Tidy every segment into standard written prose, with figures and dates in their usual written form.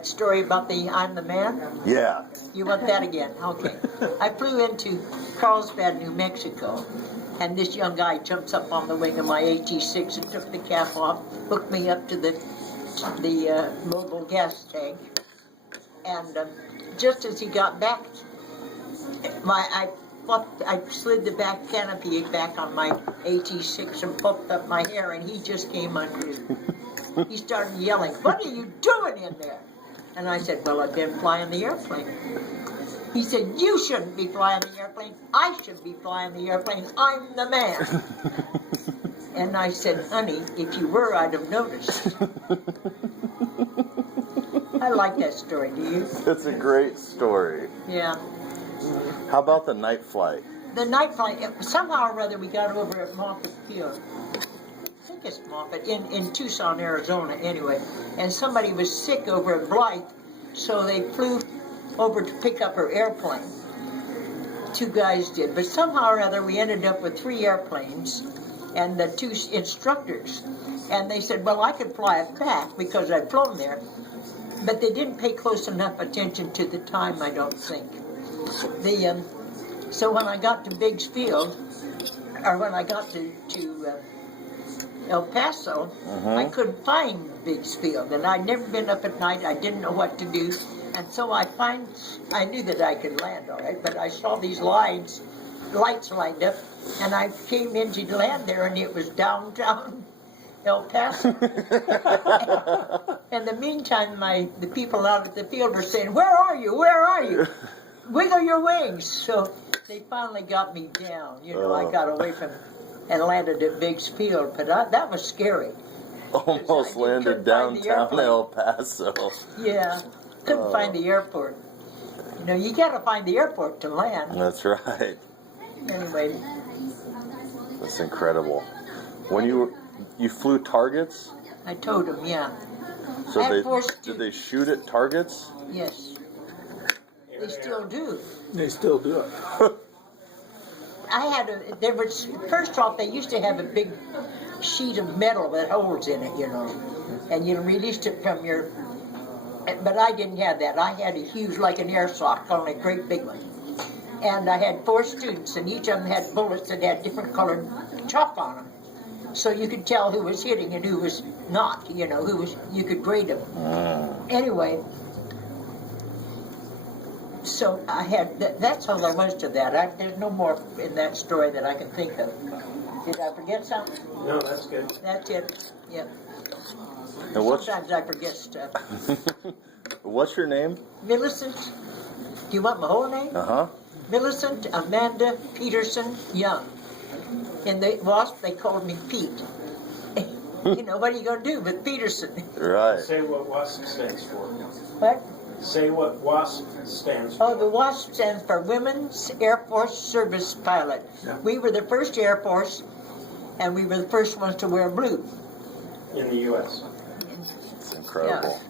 that story about the I'm the man? Yeah. You want that again? Okay. I flew into Carlsbad, New Mexico, and this young guy jumps up on the wing of my AT-6 and took the cap off, hooked me up to the mobile gas tank, and just as he got back, I slid the back canopy back on my AT-6 and puffed up my hair, and he just came unglued. He started yelling, "What are you doing in there?" And I said, "Well, I've been flying the airplane." He said, "You shouldn't be flying the airplane. I should be flying the airplane. I'm the man." And I said, "Honey, if you were, I'd have noticed." I like that story, do you? It's a great story. Yeah. How about the night flight? The night flight, somehow or other we got over at Moffett Field. I think it's Moffett, in Tucson, Arizona, anyway. And somebody was sick over at Blythe, so they flew over to pick up her airplane. 2 guys did. But somehow or other we ended up with 3 airplanes and the 2 instructors. And they said, well, I could fly it back because I'd flown there. But they didn't pay close enough attention to the time, I don't think. So when I got to Biggs Field, or when I got to El Paso, I couldn't find Biggs Field, and I'd never been up at night. I didn't know what to do, and so I knew that I could land all right, but I saw these lights lined up, and I came in to land there, and it was downtown El Paso. In the meantime, the people out at the field were saying, "Where are you? Where are you? Wiggle your wings." So they finally got me down. I got away from and landed at Biggs Field, but that was scary. Almost landed downtown El Paso. Yeah, couldn't find the airport. You got to find the airport to land. That's right. Anyway. That's incredible. When you flew targets? I told them, yeah. So did they shoot at targets? Yes. They still do. They still do it. First off, they used to have a big sheet of metal with holes in it, and you released it from but I didn't have that. I had a huge, like an air sock, only a great big one. And I had 4 students, and each of them had bullets that had different colored chalk on them. So you could tell who was hitting and who was not, you could grade them. Anyway, so I had, that's all there was to that. There's no more in that story that I can think of. Did I forget something? No, that's good. That's it, yep. And Sometimes I forget stuff. What's your name? Millicent, do you want my whole name? Uh-huh. Millicent Amanda Peterson Young. In the WASP, they called me Pete. What are you going to do with Peterson? Right. Say what WASP stands for. What? Say what WASP stands for. Oh, the WASP stands for Women's Air Force Service Pilot. Yeah. We were the first Air Force, and we were the first ones to wear blue. In the U.S. It's incredible. Yeah.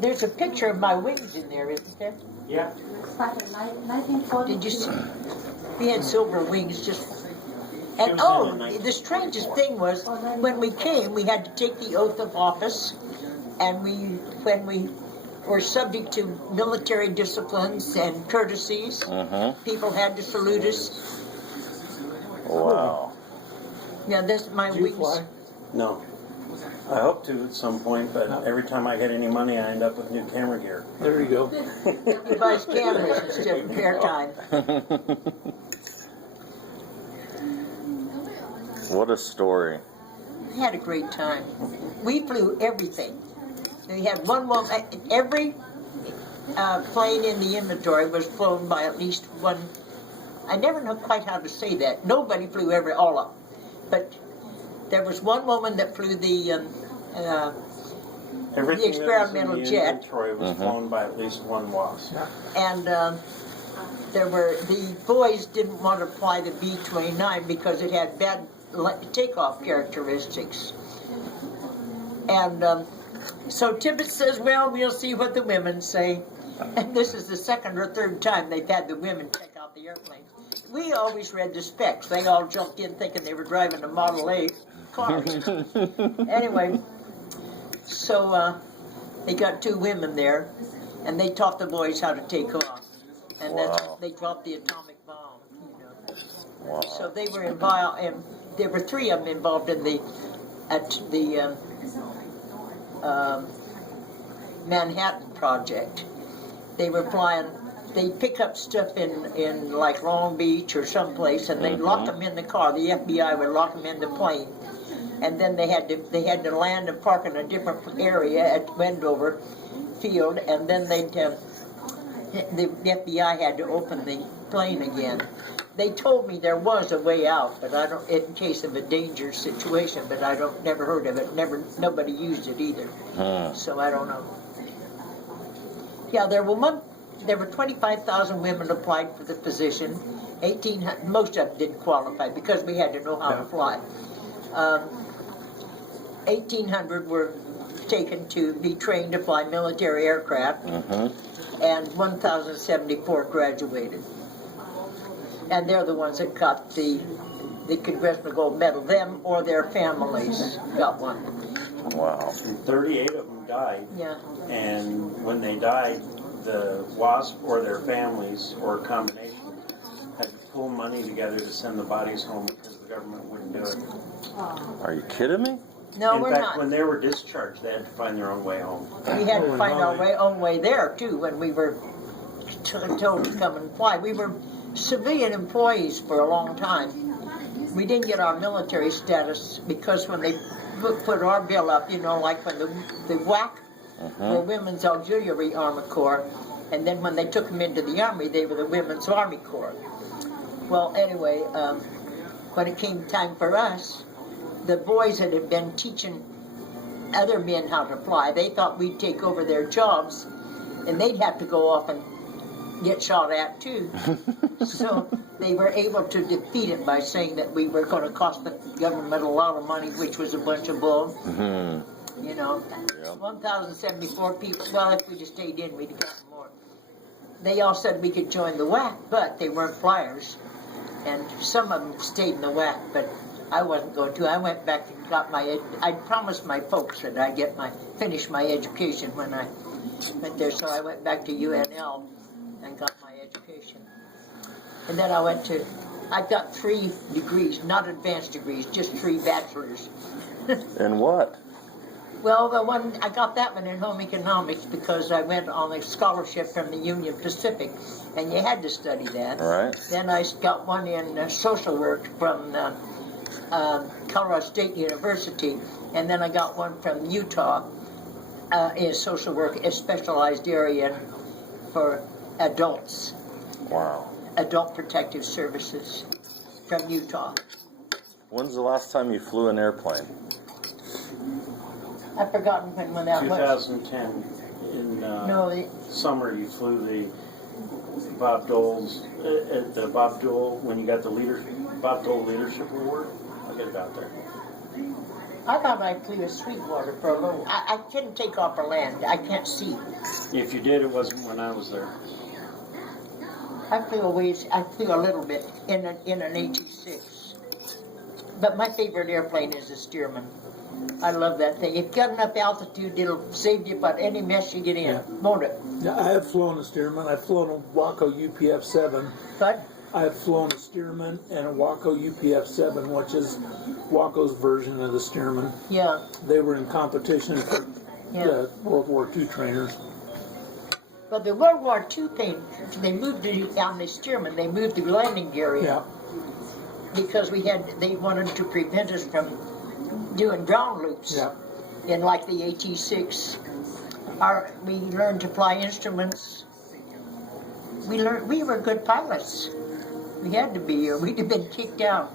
There's a picture of my wings in there, isn't there? Yeah. Did you see? We had silver wings just... And the strangest thing was, when we came, we had to take the oath of office, and when we were subject to military disciplines and courtesies, people had to salute us. Wow. Yeah, that's my Do you wings. fly? No. I hope to at some point, but every time I get any money, I end up with new camera gear. There you go. He buys cameras instead of airtime. What a story. We had a great time. We flew everything. We had one woman. Every plane in the inventory was flown by at least one. I never know quite how to say that. Nobody flew all of them. But there was one woman that flew the experimental in the jet. inventory was flown by at least one WASP. And the boys didn't want to fly the B-29 because it had bad takeoff characteristics. And so Tibbet says, well, we'll see what the women say. And this is the 2nd or 3rd time they've had the women check out the airplane. We always read the specs. They all jumped in thinking they were driving a Model A car. Anyway, so They got 2 women there, and they taught the boys how to take off. And then Wow. they dropped the atomic bomb. You know. Wow. So they were involved, and there were 3 of them involved in the Manhattan Project. They were flying. They pick up stuff in like Long Beach or someplace, and they lock them in the car. The FBI would lock them in the plane, and then they had to land and park in a different area at Wendover Field, and then the FBI had to open the plane again. They told me there was a way out, but I don't. In case of a dangerous situation, but I don't. Never heard of it. Nobody used it either. So I don't know. Yeah, there were 25,000 women applied for the position. 1,800. Most of them didn't qualify because we had to know how to fly. 1,800 were taken to be trained to fly military aircraft, and 1,074 graduated. And they're the ones that got the Congressional Gold Medal. Them or their families got one. Wow. 38 of them died. Yeah. And when they died, the WASP or their families, or a combination, had to pull money together to send the bodies home because the government wouldn't do it. Are you kidding me? No, In we're fact, not. when they were discharged, they had to find their own way home. We had to Holy find our moly. own way there, too, when we were told to come and fly. We were civilian employees for a long time. We didn't get our military status because when they put our bill up, you know, like when the WAC, the Women's Auxiliary Army Corps, and then when they took them into the Army, they were the Women's Army Corps. Well, anyway, when it came time for us, the boys that had been teaching other men how to fly, they thought we'd take over their jobs, and they'd have to go off and get shot at too. So they were able to defeat it by saying that we were going to cost the government a lot of money, which was a bunch of bull. You know, 1,074 people. Well, if we'd have stayed in, we'd have gotten more. They all said we could join the WAC, but they weren't flyers. And some of them stayed in the WAC, but I wasn't going to. I went back and got I promised my folks that I'd finish my education when I went there, so I went back to UNL and got my education. And then I got 3 degrees, not advanced degrees, just 3 bachelors. In what? Well, I got that one in home economics because I went on a scholarship from the Union Pacific, and you had to study that. Right. Then I got one in social work from Colorado State University, and then I got one from Utah in social work, a specialized area for adults, Wow. adult protective services from Utah. When's the last time you flew an airplane? I've forgotten when that was. 2010, in No, summer, you flew the Bob Dole's, the Bob Dole, when you got the Bob Dole Leadership Award. I'll get it out there. I thought I flew a Sweetwater for a little. I couldn't take off or land. I can't see. If you did, it wasn't when I was there. I flew a little bit in an AT-6. But my favorite airplane is the Stearman. I love that thing. If you got enough altitude, it'll save you about any mess you get in, won't it? Yeah, I have flown a Stearman. I've flown a Waco UPF-7. But I've flown a Stearman and a Waco UPF-7, which is Waco's version of the Stearman. yeah, They were in competition for yeah. World War II trainers. But the World War II thing, they moved on the Stearman. They moved the landing gear in Yeah. because they wanted to prevent us from doing ground loops. Yeah. In like the AT-6, we learned to fly instruments. We were good pilots. We had to be, or we'd have been kicked out.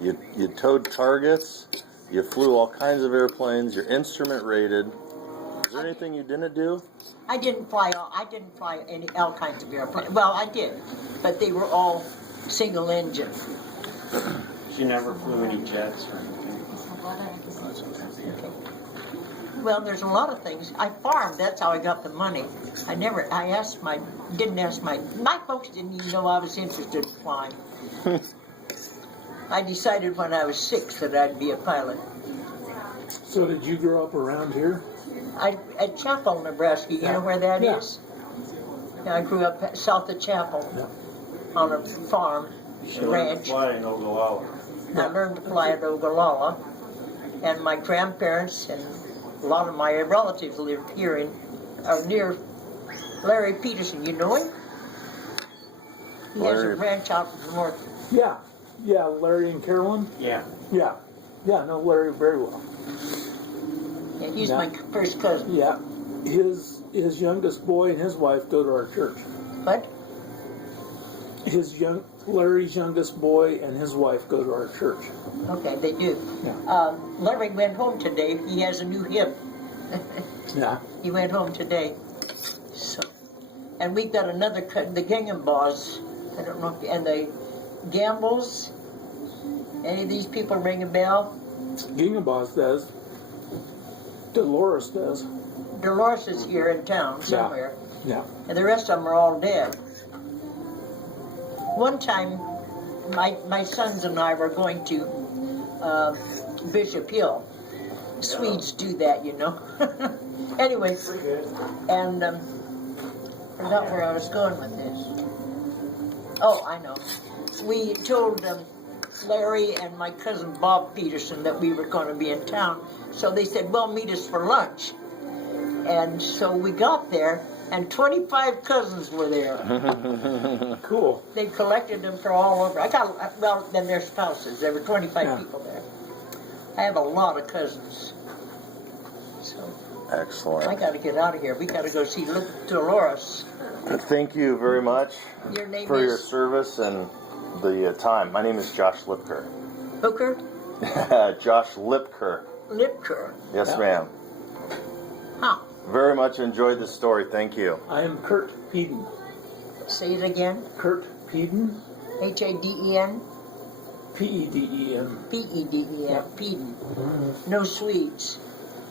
You towed targets. You flew all kinds of airplanes. You're instrument rated. Is there anything you didn't do? I didn't fly all kinds of airplanes. Well, I did, but they were all single engine. She never flew any jets or anything. Well, there's a lot of things. I farmed. That's how I got the money. My folks didn't even know I was interested in flying. I decided when I was 6 that I'd be a pilot. So did you grow up around here? at Chapel, Nebraska. You know where that Yeah. is? Yeah, I grew up south of Chapel Yeah. on a farm, She learned to ranch. fly in Ogallala. I learned to fly at Ogallala, and my grandparents and a lot of my relatives live here are near Larry Peterson. You know him? He has a Larry- ranch out north. Yeah, yeah, Larry and Carolyn. Yeah. Yeah, yeah, know Larry very well. Yeah, he's Yeah. my first cousin. Yeah, his youngest boy and his wife go to our church. What? Larry's youngest boy and his wife go to our church. Okay, they do. Yeah. Larry went home today. He has a new hip. Yeah. He went home today. So, and we've got another the Gingenbaws. I don't know, and the Gambles. Any of these people ring a bell? Gingenbos does. Dolores does. Dolores is here in town somewhere, Yeah. and the rest of them are all dead. One time, my sons and I were going to Bishop Hill. Swedes do that, you know. Anyway, Pretty good. and forgot where I was going with this. Oh, I know. We told Larry and my cousin Bob Peterson that we were going to be in town, so they said, "Well, meet us for lunch." And so we got there, and 25 cousins were there. Cool. They collected them from all over. Then their spouses. There were 25 Yeah. people there. I have a lot of cousins. So I Excellent. got to get out of here. We got to go see Dolores. Thank you very much Your name for your is service and the time. My name is Josh Lipker. Hooker Josh Lipker. Lipker. Yes, Yeah. ma'am. Huh. Very much enjoyed the story. Thank you. I am Kurt Peden. Say it again. Kurt Peden. H-A-D-E-N. P-E-D-E-N. P-E-D-E-N. Yeah. Peden. No Swedes.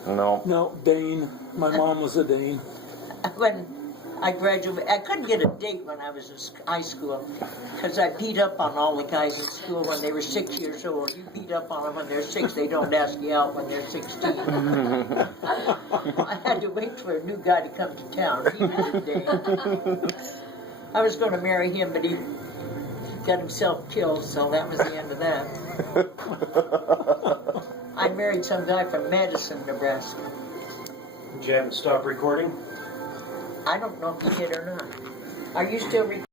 No. No, Dane. My mom was a Dane. When I graduated, I couldn't get a date when I was in high school because I beat up on all the guys in school when they were 6 years old. You beat up on them when they're 6. They don't ask you out when they're 16. I had to wait for a new guy to come to town. He was a Dane. I was going to marry him, but he got himself killed, so that was the end of that. I married some guy from Madison, Nebraska. Did you have to stop recording? I don't know if he did or not. Are you still recording?